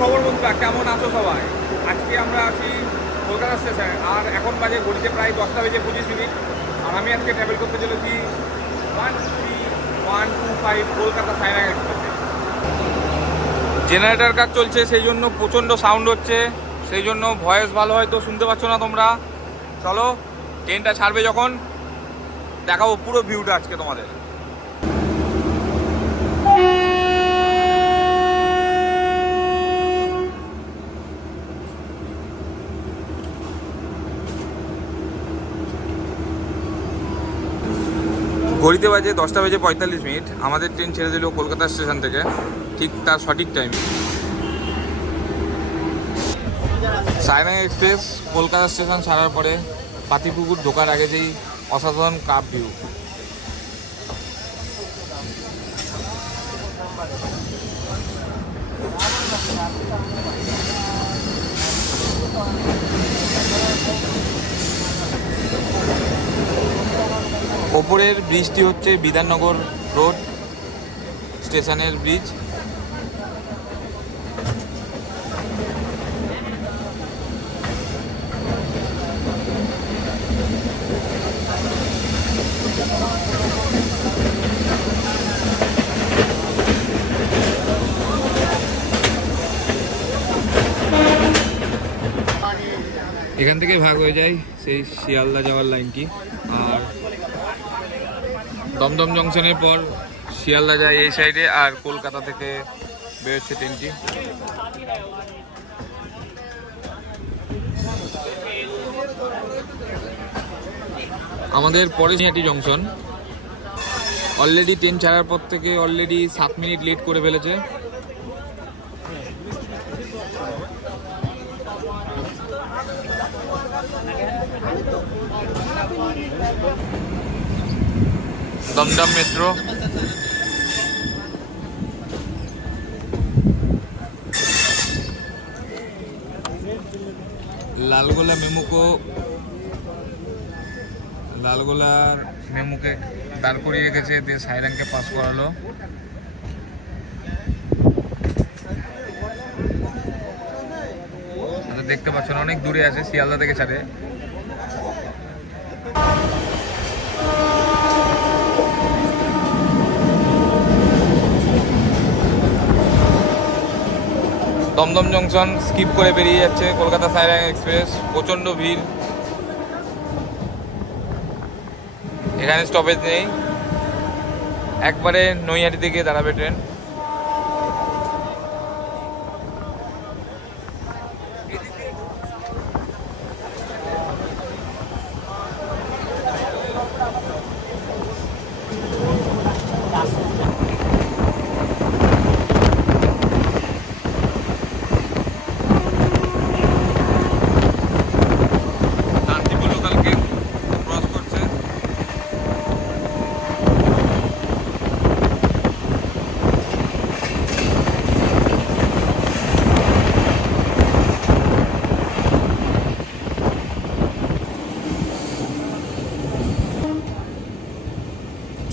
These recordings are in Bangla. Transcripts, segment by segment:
খবর বন্ধুরা, কেমন আছো সবাই? আজকে আমরা আছি কলকাতা স্টেশনে, আর এখন বাজে ঘড়িতে প্রায় 10:25। আর আমি আজকে ট্রাভেল করতে চলেছি 13125 কলকাতা সাইরাং এক্সপ্রেসে। জেনারেটর কাজ চলছে, সেই জন্য প্রচণ্ড সাউন্ড হচ্ছে, সেই জন্য ভয়েস ভালো হয়তো শুনতে পাচ্ছ না তোমরা। চলো, ট্রেনটা ছাড়বে যখন দেখাবো পুরো ভিউটা আজকে তোমাদের। ঘড়িতে বাজে 10:45। আমাদের ট্রেন ছেড়ে দিল কলকাতা স্টেশন থেকে ঠিক তার সঠিক time. Sairang express Kolkata station ছাড়ার পরে পাতিপুকুর ঢোকার আগে যেই অসাধারণ কাপ ভিউ। ওপরের ব্রিজটি হচ্ছে বিধাননগর রোড স্টেশনের ব্রিজ। এখান থেকে ভাগ হয়ে যায় সেই শিয়ালদা যাওয়ার লাইনটি, আর দমদম জংশনের পর শিয়ালদা যায় এই সাইডে, আর কলকাতা থেকে বেরোচ্ছে ট্রেনটি। আমাদের পরে নৈহাটি জংশন। অলরেডি ট্রেন ছাড়ার পর থেকে অলরেডি 7 মিনিট লেট করে ফেলেছে। দমদম মেট্রো। লালগোলা মেমুকে দাঁড় করিয়ে রেখেছে, দিয়ে সাইরাংকে পাস করালো। দেখতে পাচ্ছ না, অনেক দূরে আছে, শিয়ালদা থেকে ছাড়ে। দমদম জংশন স্কিপ করে বেরিয়ে যাচ্ছে কলকাতা সাইরাং এক্সপ্রেস। প্রচণ্ড ভিড়, এখানে স্টপেজ নেই, একবারে নৈহাটি থেকে দাঁড়াবে ট্রেন।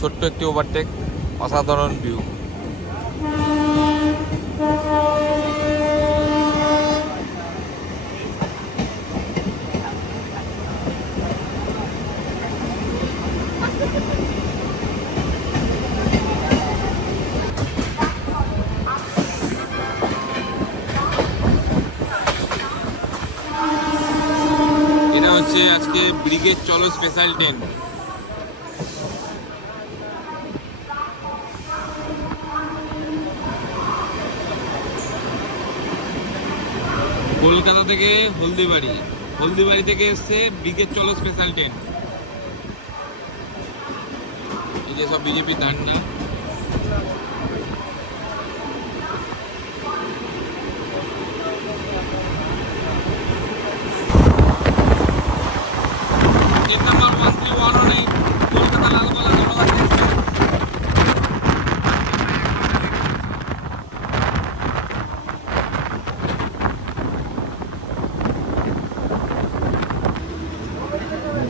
ছোট্ট একটি ওভারটেক, অসাধারণ ভিউ। এটা হচ্ছে আজকে ব্রিগেড চলো স্পেশাল ট্রেন। কলকাতা থেকে হলদিবাড়ি থেকে এসছে ব্রিগেড চলো স্পেশাল ট্রেন। এই যে সব বিজেপি ধান্না। কলকাতা লালগোলা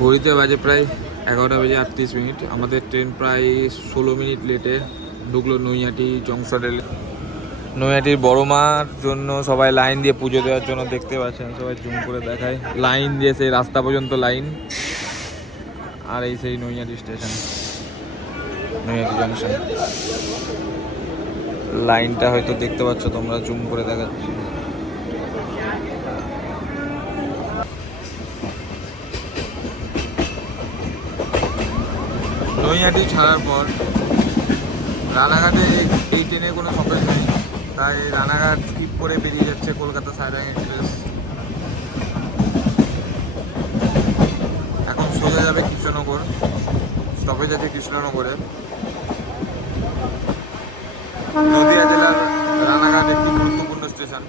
ঘড়িতে বাজে প্রায় 11:38। আমাদের ট্রেন প্রায় 16 মিনিট লেটে ঢুকলো নৈহাটি জংশন রেলে। নৈহাটির বড় মার জন্য সবাই লাইন দিয়ে পুজো দেওয়ার জন্য দেখতে পাচ্ছেন, সবাই জুম করে দেখায়, লাইন দিয়ে সেই রাস্তা পর্যন্ত লাইন। আর এই সেই নৈহাটি স্টেশন, নৈহাটি জাংশন, লাইনটা হয়তো দেখতে পাচ্ছ তোমরা, জুম করে দেখাচ্ছি। নৈহাটি ছাড়ার পর রানাঘাটে এই ট্রেনে কোনো সফর নেই, তাই রানাঘাট স্কিপ করে বেরিয়ে যাচ্ছে কলকাতা সাইরাং এক্সপ্রেস। এখন সোজা যাবে কৃষ্ণনগর, স্টপেজ আছে কৃষ্ণনগরে। নদিয়া জেলার রানাঘাট একটি গুরুত্বপূর্ণ স্টেশন।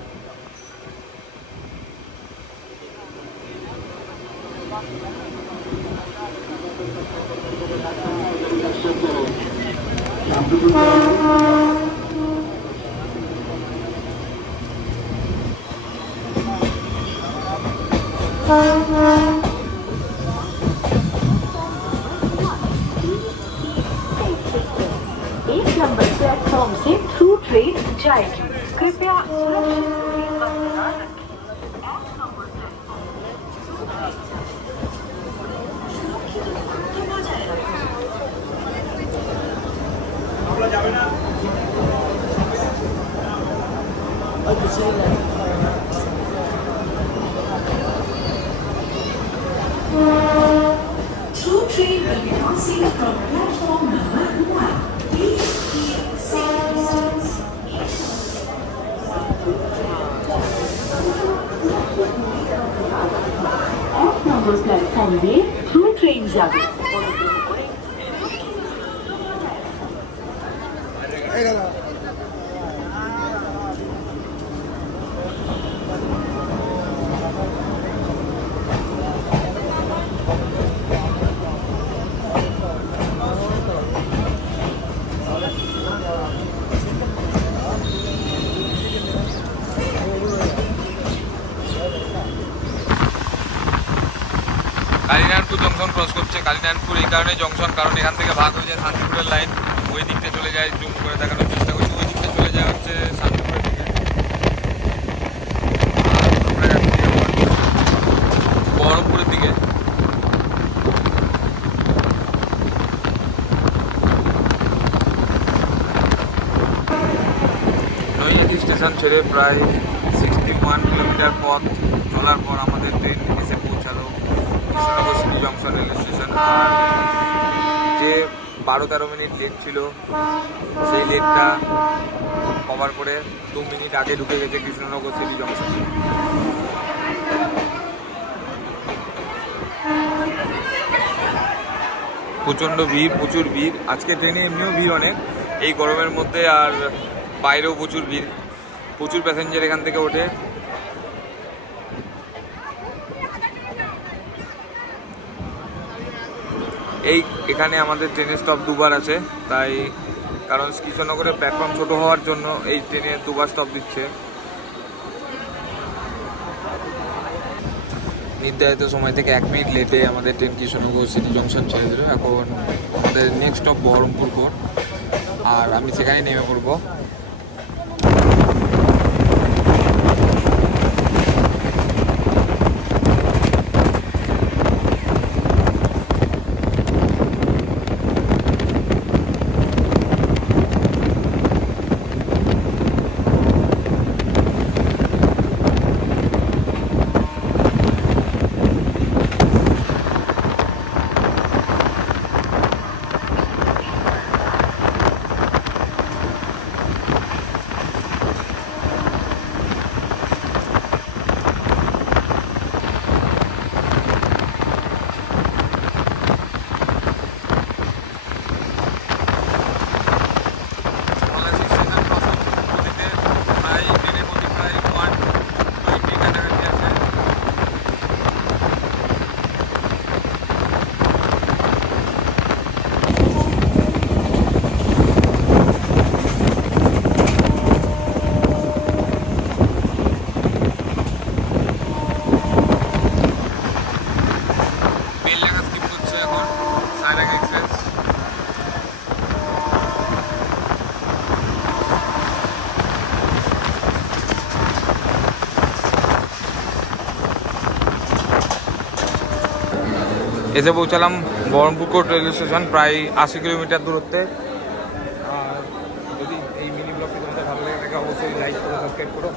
एक नंबर प्लेटफॉर्म से थ्रू ट्रेन जाएगी, कृपया सुरक्षित दूरी बरकरार रखें। एक नंबर प्लेटफॉर्म सुरक्षित दूरी बजाय Through train will be passing from platform number 1. Please keep safe distance. এক নম্বর প্ল্যাটফর্ম দিয়ে থ্রু ট্রেন যাবে। কালিনারায়ণপুর জংশন ক্রস করছে। কালিনারায়ণপুর এই কারণে জংশন, কারণ এখান থেকে ভাগ হয়ে যায় শান্তিপুরের লাইন, ওই দিকটা চলে যায়, জুম করে দেখানোর চেষ্টা করছি, ওই দিকটা চলে যায় হচ্ছে শান্তিপুরের দিকে। আর আমরা যাচ্ছি বহরমপুরের দিকে। নৈহাটি স্টেশন ছেড়ে প্রায় 61 কিলোমিটার পথ চলার পর আমাদের ট্রেন এসে পৌঁছালো Krishnanagar city junction rail station. আর যে 12-13 মিনিট লেট ছিল, সেই লেটটা কভার করে 2 মিনিট আগে ঢুকে গেছে কৃষ্ণনগর সিটি জংশন। প্রচণ্ড ভিড়, প্রচুর ভিড় আজকে ট্রেনে, এমনিও ভিড় অনেক এই গরমের মধ্যে, আর বাইরেও প্রচুর ভিড়, প্রচুর প্যাসেঞ্জার এখান থেকে ওঠে। এখানে আমাদের ট্রেনের স্টপ দুবার আছে, তাই কারণ কৃষ্ণনগরের প্ল্যাটফর্ম ছোট হওয়ার জন্য এই ট্রেনে দুবার স্টপ দিচ্ছে। নির্ধারিত সময় থেকে 1 মিনিট লেটে আমাদের ট্রেন কৃষ্ণনগর সিটি জংশন ছেড়ে দিল। এখন আমাদের নেক্সট স্টপ বহরমপুর কোর্ট, আর আমি সেখানে নেমে পড়বো। এসে পৌঁছালাম বহরমপুর কোর্ট রেলওয়ে স্টেশন, প্রায় 80 কিলোমিটার দূরত্বে। আর যদি এই মিনি ব্লগটি তোমাদের ভালো লেগে থাকে অবশ্যই লাইক করো, সাবস্ক্রাইব করো।